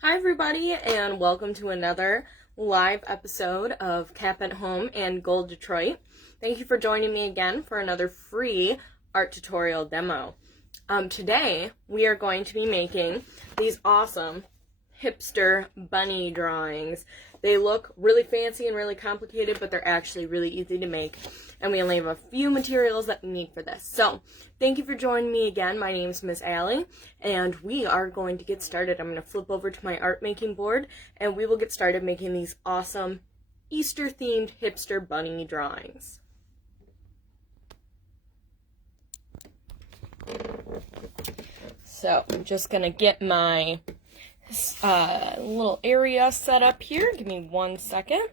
Hi everybody, and welcome to another live episode of Cap at Home and Gold Detroit. Thank you for joining me again for another free art tutorial demo. Today we are going to be making these awesome hipster bunny drawings. They look really fancy and really complicated, but they're actually really easy to make. And we only have a few materials that we need for this. So, thank you for joining me again. My name is Miss Allie, and we are going to get started. I'm going to flip over to my art making board, and we will get started making these awesome Easter-themed hipster bunny drawings. So, I'm just going to get my little area set up here. Give me 1 second.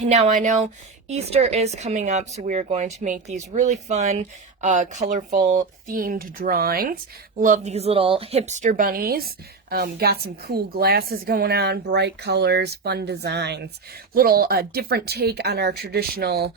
Now I know Easter is coming up, so we are going to make these really fun, colorful, themed drawings. Love these little hipster bunnies. Got some cool glasses going on, bright colors, fun designs. Little different take on our traditional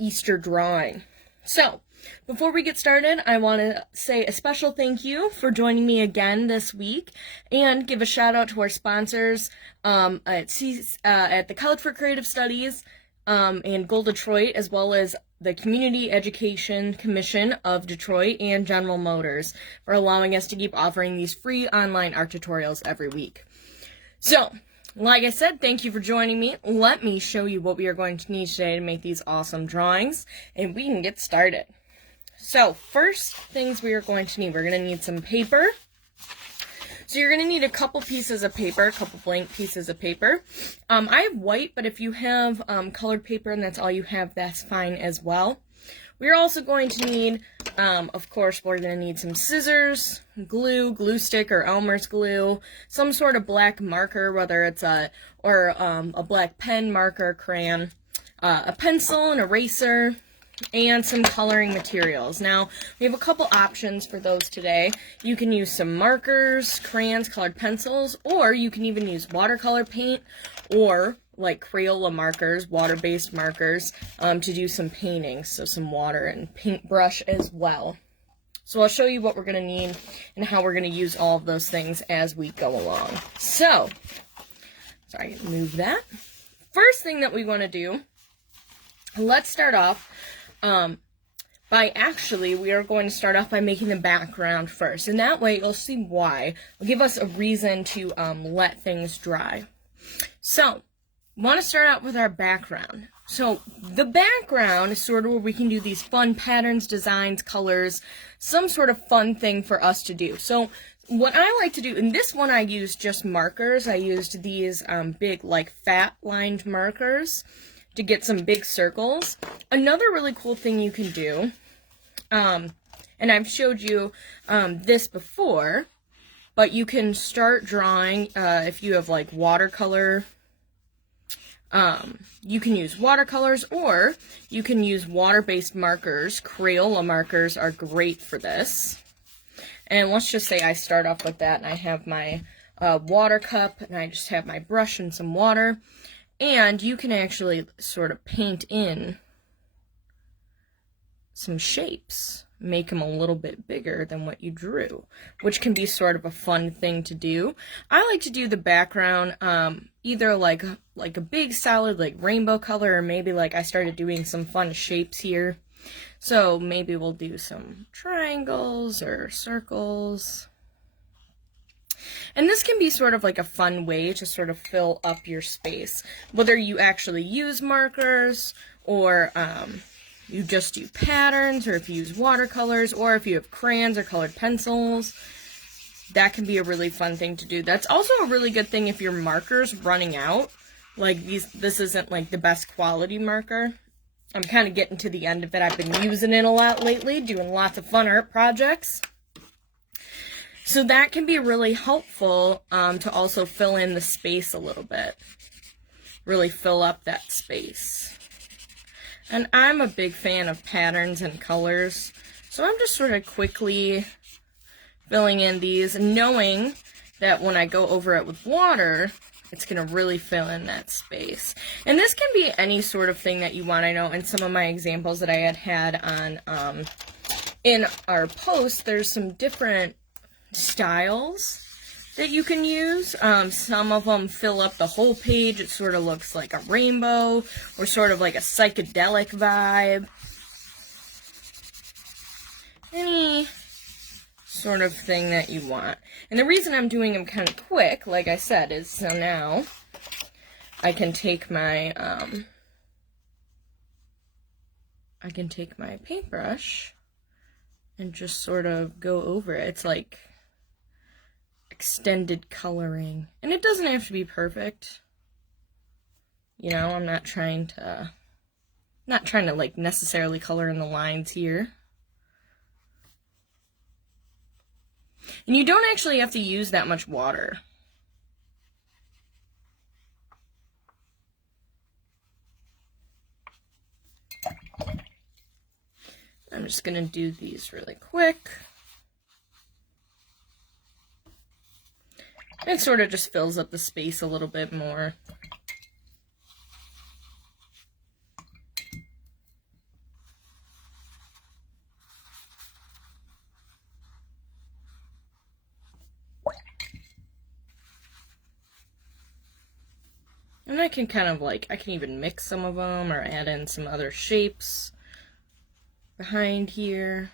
Easter drawing. So, before we get started, I want to say a special thank you for joining me again this week, and give a shout out to our sponsors at the College for Creative Studies and Gold Detroit, as well as the Community Education Commission of Detroit and General Motors for allowing us to keep offering these free online art tutorials every week. So, like I said, thank you for joining me. Let me show you what we are going to need today to make these awesome drawings, and we can get started. So, first things we are going to need, we're going to need some paper. So you're going to need a couple pieces of paper, a couple blank pieces of paper. I have white, but if you have colored paper and that's all you have, that's fine as well. We're also going to need, of course, we're going to need some scissors, glue stick or Elmer's glue, some sort of black marker, whether it's a black pen, marker, crayon, a pencil, an eraser, and some coloring materials. Now, we have a couple options for those today. You can use some markers, crayons, colored pencils, or you can even use watercolor paint or like Crayola markers, water-based markers, to do some painting, so some water and paintbrush as well. So I'll show you what we're going to need and how we're going to use all of those things as we go along. So, sorry, move that. First thing that we want to do, let's start off we are going to start off by making the background first, and that way you'll see why. It'll give us a reason to let things dry. So, want to start out with our background. So, the background is sort of where we can do these fun patterns, designs, colors, some sort of fun thing for us to do. So, what I like to do, in this one I used just markers. I used these big, like, fat-lined markers to get some big circles. Another really cool thing you can do, and I've showed you this before, but you can start drawing if you have like watercolor. You can use watercolors, or you can use water-based markers. Crayola markers are great for this. And let's just say I start off with that, and I have my water cup, and I just have my brush and some water. And you can actually sort of paint in some shapes, make them a little bit bigger than what you drew, which can be sort of a fun thing to do. I like to do the background either like a big solid like rainbow color, or maybe like I started doing some fun shapes here. So maybe we'll do some triangles or circles. And this can be sort of like a fun way to sort of fill up your space, whether you actually use markers, or you just do patterns, or if you use watercolors, or if you have crayons or colored pencils. That can be a really fun thing to do. That's also a really good thing if your marker's running out. Like this isn't like the best quality marker. I'm kind of getting to the end of it. I've been using it a lot lately, doing lots of fun art projects. So that can be really helpful to also fill in the space a little bit. Really fill up that space. And I'm a big fan of patterns and colors, so I'm just sort of quickly filling in these, knowing that when I go over it with water, it's going to really fill in that space. And this can be any sort of thing that you want. I know in some of my examples that I had on in our post, there's some different styles that you can use. Some of them fill up the whole page. It sort of looks like a rainbow or sort of like a psychedelic vibe. Any sort of thing that you want. And the reason I'm doing them kind of quick, like I said, is so now I can take my paintbrush and just sort of go over it. It's like extended coloring. And it doesn't have to be perfect. You know, I'm not trying to like necessarily color in the lines here. And you don't actually have to use that much water. I'm just going to do these really quick. It sort of just fills up the space a little bit more. And I can kind of like, I can even mix some of them or add in some other shapes behind here.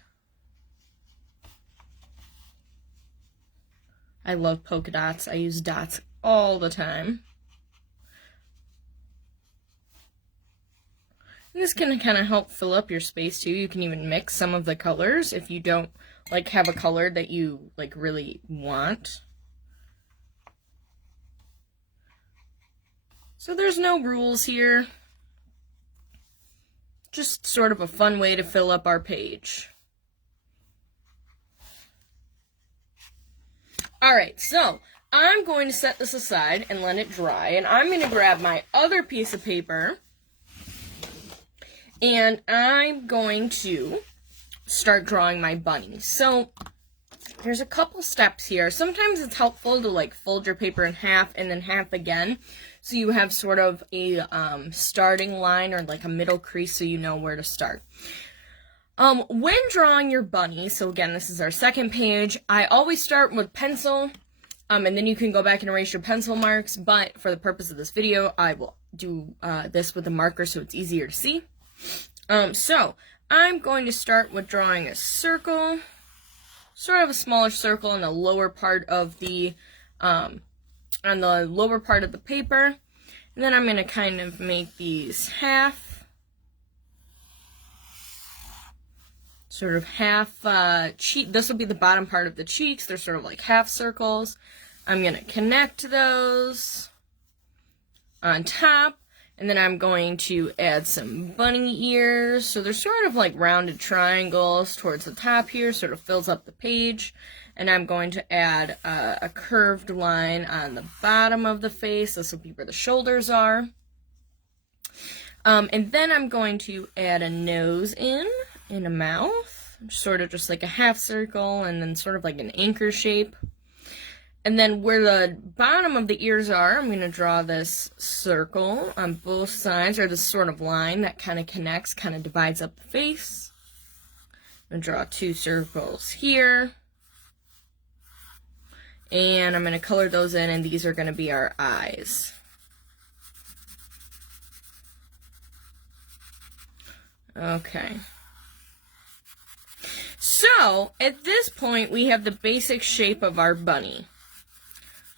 I love polka dots. I use dots all the time. And this can kind of help fill up your space too. You can even mix some of the colors if you don't like have a color that you like really want. So there's no rules here. Just sort of a fun way to fill up our page. Alright, so I'm going to set this aside and let it dry. And I'm going to grab my other piece of paper. And I'm going to start drawing my bunny. So there's a couple steps here. Sometimes it's helpful to like fold your paper in half and then half again. So you have sort of a starting line or like a middle crease so you know where to start. When drawing your bunny, so again, this is our second page, I always start with pencil, and then you can go back and erase your pencil marks, but for the purpose of this video, I will do this with a marker so it's easier to see. So I'm going to start with drawing a circle, sort of a smaller circle in the lower part of the on the lower part of the paper, and then I'm going to kind of make these half, sort of half cheek. This will be the bottom part of the cheeks. They're sort of like half circles. I'm going to connect those on top, and then I'm going to add some bunny ears. So they're sort of like rounded triangles towards the top here, sort of fills up the page. And I'm going to add a curved line on the bottom of the face. This will be where the shoulders are. And then I'm going to add a nose in a mouth. Sort of just like a half circle and then sort of like an anchor shape. And then where the bottom of the ears are, I'm going to draw this circle on both sides, or this sort of line that kind of connects, kind of divides up the face. I'm going to draw two circles here. And I'm going to color those in, and these are going to be our eyes. Okay. So, at this point, we have the basic shape of our bunny.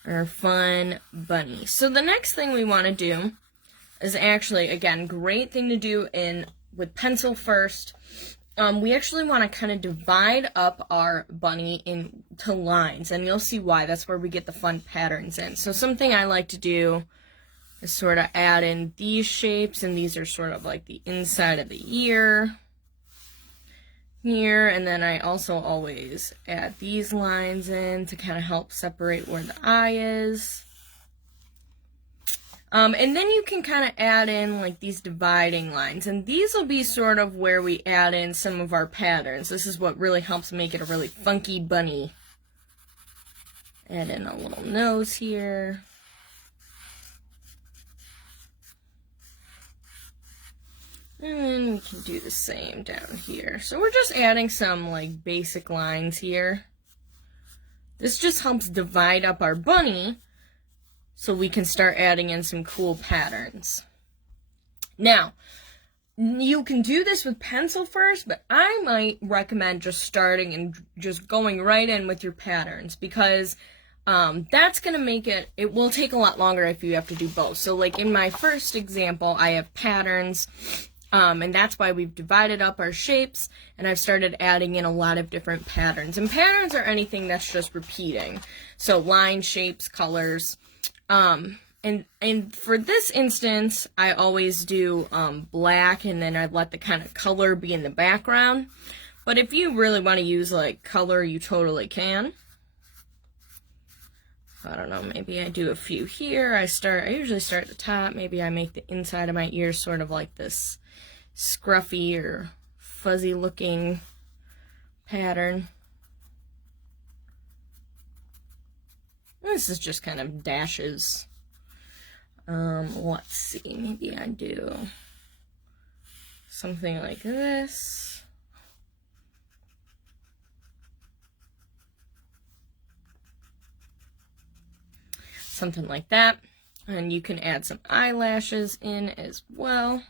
Our fun bunny. So the next thing we want to do is actually, again, great thing to do with pencil first. We actually want to kind of divide up our bunny into lines, and you'll see why. That's where we get the fun patterns in. So something I like to do is sort of add in these shapes, and these are sort of like the inside of the ear here, and then I also always add these lines in to kind of help separate where the eye is. And then you can kind of add in like these dividing lines, and these will be sort of where we add in some of our patterns. This is what really helps make it a really funky bunny. Add in a little nose here. And then we can do the same down here. So we're just adding some like basic lines here This just helps divide up our bunny so we can start adding in some cool patterns. Now, you can do this with pencil first, but I might recommend just starting and just going right in with your patterns, because that's going to make it will take a lot longer if you have to do both. So like in my first example, I have patterns, and that's why we've divided up our shapes, and I've started adding in a lot of different patterns. And patterns are anything that's just repeating. So line, shapes, colors. And for this instance, I always do black, and then I let the kind of color be in the background. But if you really want to use like color, you totally can. I don't know, maybe I do a few here. I usually start at the top. Maybe I make the inside of my ear sort of like this scruffy or fuzzy looking pattern. This is just kind of dashes. Let's see, maybe I do something like this. Something like that. And you can add some eyelashes in as well.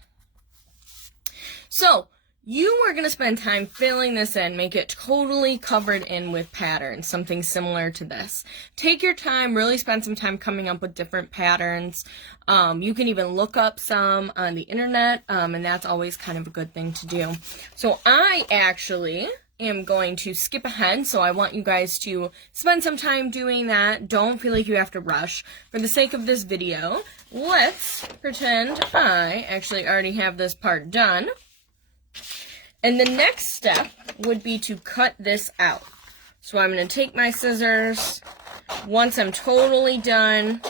So, you are going to spend time filling this in, make it totally covered in with patterns, something similar to this. Take your time, really spend some time coming up with different patterns. You can even look up some on the internet, and that's always kind of a good thing to do. So I actually am going to skip ahead, so I want you guys to spend some time doing that. Don't feel like you have to rush. For the sake of this video, let's pretend I actually already have this part done. And the next step would be to cut this out. So I'm going to take my scissors. Once I'm totally done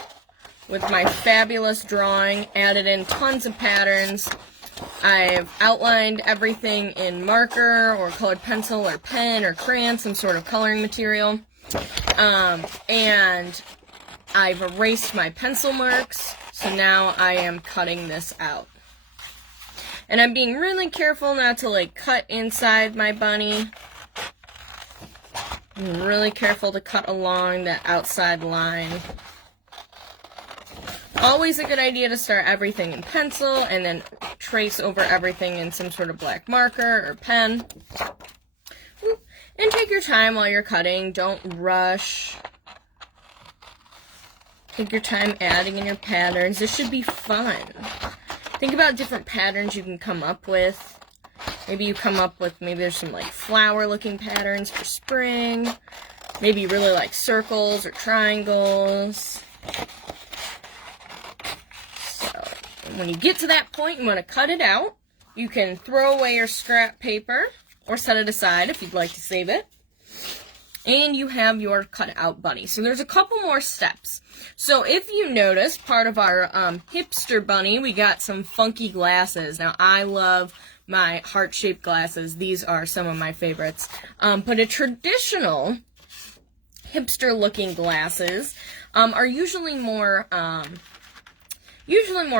with my fabulous drawing, added in tons of patterns, I've outlined everything in marker or colored pencil or pen or crayon, some sort of coloring material. And I've erased my pencil marks, so now I am cutting this out. And I'm being really careful not to like cut inside my bunny. I'm really careful to cut along that outside line. Always a good idea to start everything in pencil and then trace over everything in some sort of black marker or pen. And take your time while you're cutting. Don't rush. Take your time adding in your patterns. This should be fun. Think about different patterns you can come up with. Maybe you come up with, maybe there's some like flower looking patterns for spring. Maybe you really like circles or triangles. So when you get to that point, you want to cut it out. You can throw away your scrap paper or set it aside if you'd like to save it. And you have your cut out bunny. So there's a couple more steps. So if you notice, part of our hipster bunny, we got some funky glasses. Now I love my heart-shaped glasses. These are some of my favorites. But a traditional hipster looking glasses are usually more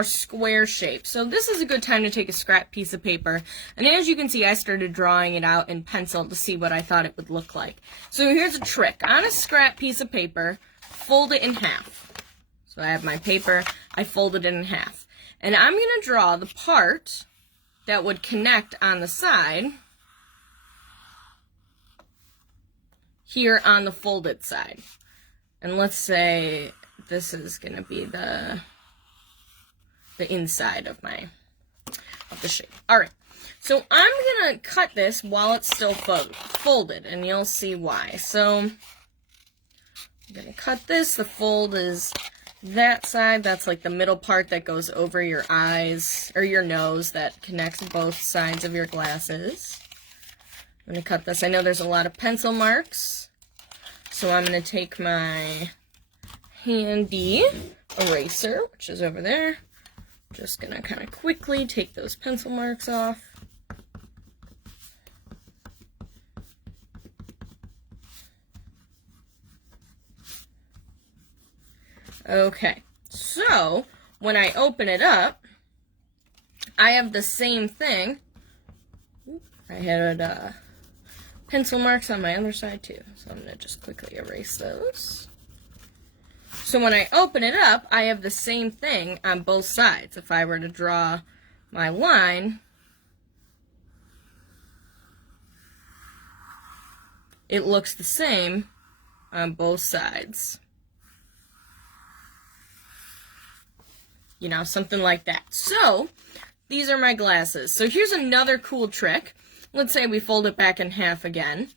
square shaped. So this is a good time to take a scrap piece of paper. And as you can see, I started drawing it out in pencil to see what I thought it would look like. So here's a trick. On a scrap piece of paper, fold it in half. So I have my paper, I folded it in half. And I'm going to draw the part that would connect on the side here on the folded side. And let's say this is going to be the inside of the shape. Alright, so I'm going to cut this while it's still folded, and you'll see why. So I'm going to cut this. The fold is that side. That's like the middle part that goes over your eyes, or your nose, that connects both sides of your glasses. I'm going to cut this. I know there's a lot of pencil marks, so I'm going to take my handy eraser, which is over there. Just gonna kind of quickly take those pencil marks off. Okay, so when I open it up, I have the same thing. I had pencil marks on my other side too. So I'm going to just quickly erase those. So when I open it up, I have the same thing on both sides. If I were to draw my line, it looks the same on both sides. You know, something like that. So, these are my glasses. So here's another cool trick. Let's say we fold it back in half again.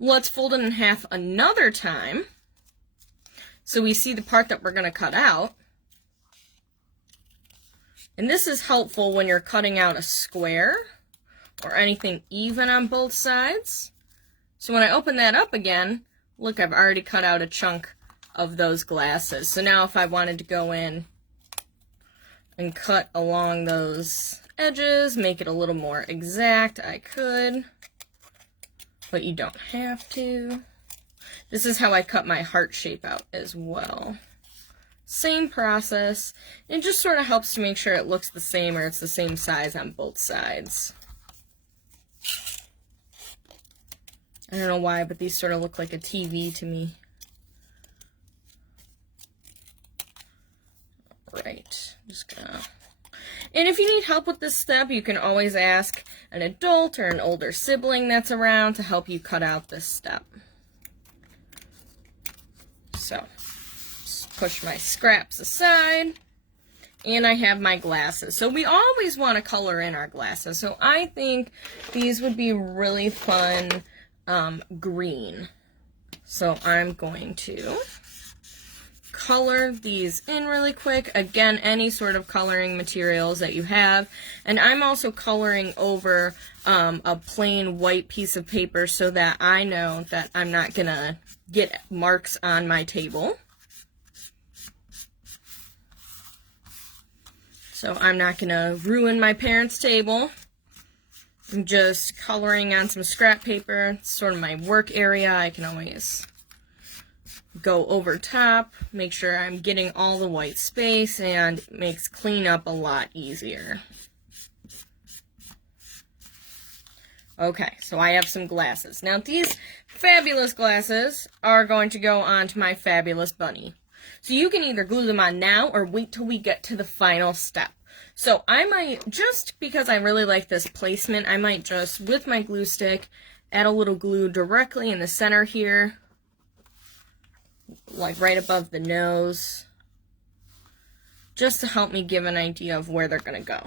Let's fold it in half another time. So we see the part that we're going to cut out. And this is helpful when you're cutting out a square or anything even on both sides. So when I open that up again, look, I've already cut out a chunk of those glasses. So now if I wanted to go in and cut along those edges, make it a little more exact, I could, but you don't have to. This is how I cut my heart shape out as well. Same process. It just sort of helps to make sure it looks the same or it's the same size on both sides. I don't know why, but these sort of look like a TV to me. Right, just gonna... And if you need help with this step, you can always ask an adult or an older sibling that's around to help you cut out this step. So, just push my scraps aside, and I have my glasses. So we always want to color in our glasses. So I think these would be really fun green. So I'm going to color these in really quick. Again, any sort of coloring materials that you have. And I'm also coloring over a plain white piece of paper so that I know that I'm not gonna get marks on my table. So I'm not gonna ruin my parents' table. I'm just coloring on some scrap paper. It's sort of my work area. I can always go over top, make sure I'm getting all the white space, and it makes cleanup a lot easier. Okay, so I have some glasses. Now these fabulous glasses are going to go onto my fabulous bunny. So you can either glue them on now or wait till we get to the final step. So I might, just because I really like this placement, I might just, with my glue stick, add a little glue directly in the center here, like right above the nose, just to help me give an idea of where they're going to go.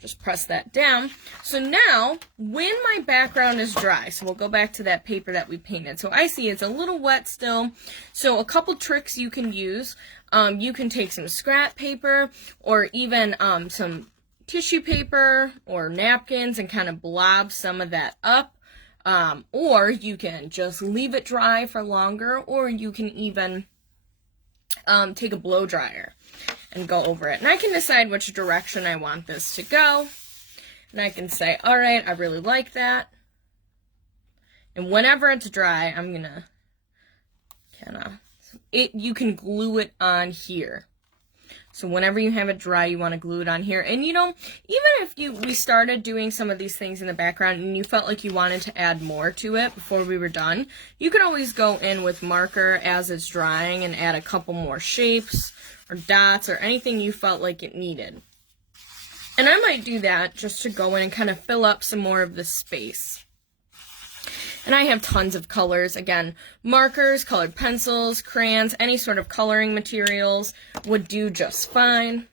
Just press that down. So now, when my background is dry, so we'll go back to that paper that we painted. So I see it's a little wet still. So a couple tricks you can use. You can take some scrap paper or even some tissue paper or napkins and kind of blob some of that up. Or you can just leave it dry for longer, or you can even take a blow dryer and go over it. And I can decide which direction I want this to go. And I can say, all right, I really like that. And whenever it's dry, I'm going to you can glue it on here. So whenever you have it dry, you want to glue it on here. And you know, even if we started doing some of these things in the background and you felt like you wanted to add more to it before we were done, you could always go in with marker as it's drying and add a couple more shapes or dots or anything you felt like it needed. And I might do that just to go in and kind of fill up some more of the space. And I have tons of colors. Again, markers, colored pencils, crayons, any sort of coloring materials would do just fine.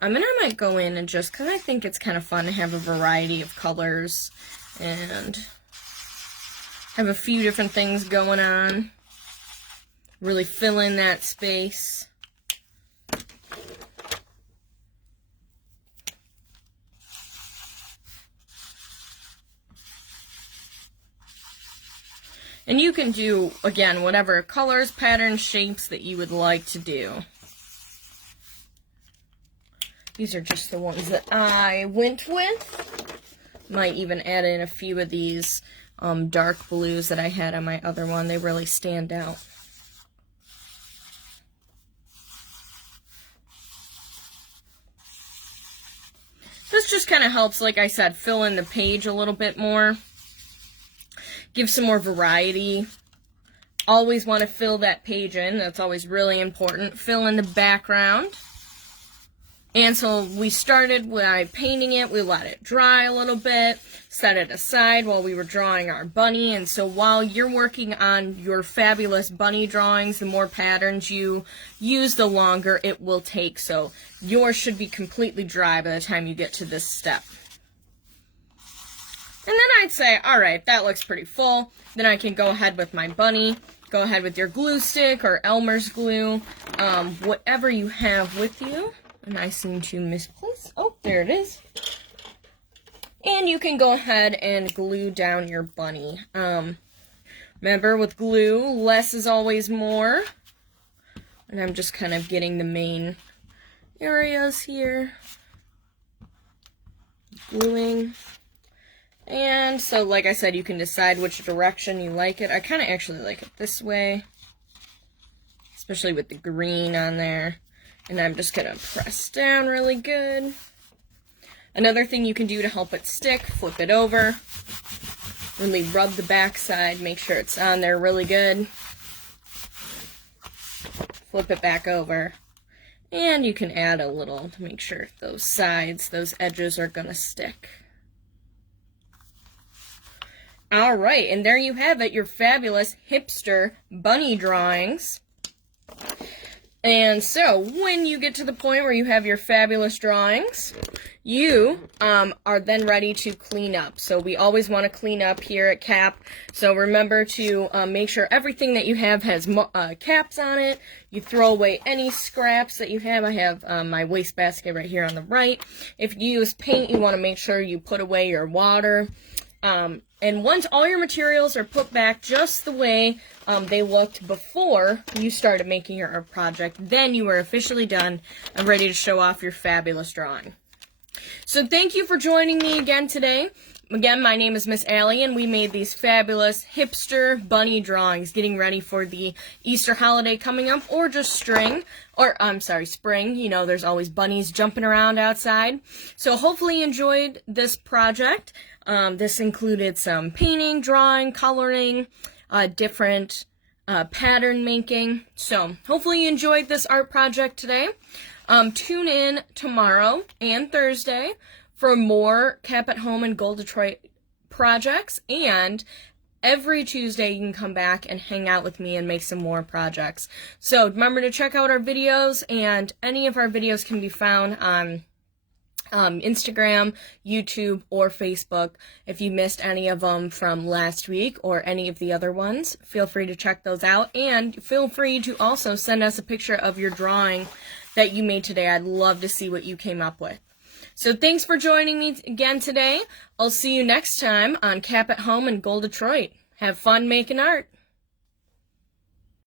And I might go in and just, because I think it's kind of fun to have a variety of colors and have a few different things going on. Really fill in that space. And you can do, again, whatever colors, patterns, shapes that you would like to do. These are just the ones that I went with. Might even add in a few of these dark blues that I had on my other one. They really stand out. This just kind of helps, like I said, fill in the page a little bit more. give some more variety. Always want to fill that page in. That's always really important. Fill in the background. And so we started by painting it. We let it dry a little bit, set it aside while we were drawing our bunny. And so while you're working on your fabulous bunny drawings, the more patterns you use, the longer it will take. So yours should be completely dry by the time you get to this step. And then I'd say, all right, that looks pretty full. Then I can go ahead with my bunny. Go ahead with your glue stick or Elmer's glue, whatever you have with you. And I seem to misplace. Oh, there it is. And you can go ahead and glue down your bunny. Remember, with glue, less is always more. And I'm just kind of getting the main areas here. Gluing. And so, like I said, you can decide which direction you like it. I kind of actually like it this way, especially with the green on there. And I'm just going to press down really good. Another thing you can do to help it stick, flip it over. Really rub the back side, make sure it's on there really good. Flip it back over. And you can add a little to make sure those sides, those edges are going to stick. All right, and there you have it, your fabulous hipster bunny drawings. And so, when you get to the point where you have your fabulous drawings, you are then ready to clean up. So we always want to clean up here at CAP. So remember to make sure everything that you have has caps on it. You throw away any scraps that you have. I have my wastebasket right here on the right. If you use paint, you want to make sure you put away your water. And once all your materials are put back just the way they looked before you started making your art project, then you are officially done and ready to show off your fabulous drawing. So thank you for joining me again today. Again, my name is Miss Allie, and we made these fabulous hipster bunny drawings, getting ready for the Easter holiday coming up, or just spring. You know, there's always bunnies jumping around outside. So hopefully you enjoyed this project. This included some painting, drawing, coloring, different pattern making. So hopefully you enjoyed this art project today. Tune in tomorrow and Thursday for more Cap at Home and Gold Detroit projects, and every Tuesday you can come back and hang out with me and make some more projects. So remember to check out our videos, and any of our videos can be found on Instagram, YouTube, or Facebook. If you missed any of them from last week or any of the other ones, feel free to check those out, and feel free to also send us a picture of your drawing that you made today. I'd love to see what you came up with. So thanks for joining me again today. I'll see you next time on Cap at Home and Gold Detroit. Have fun making art.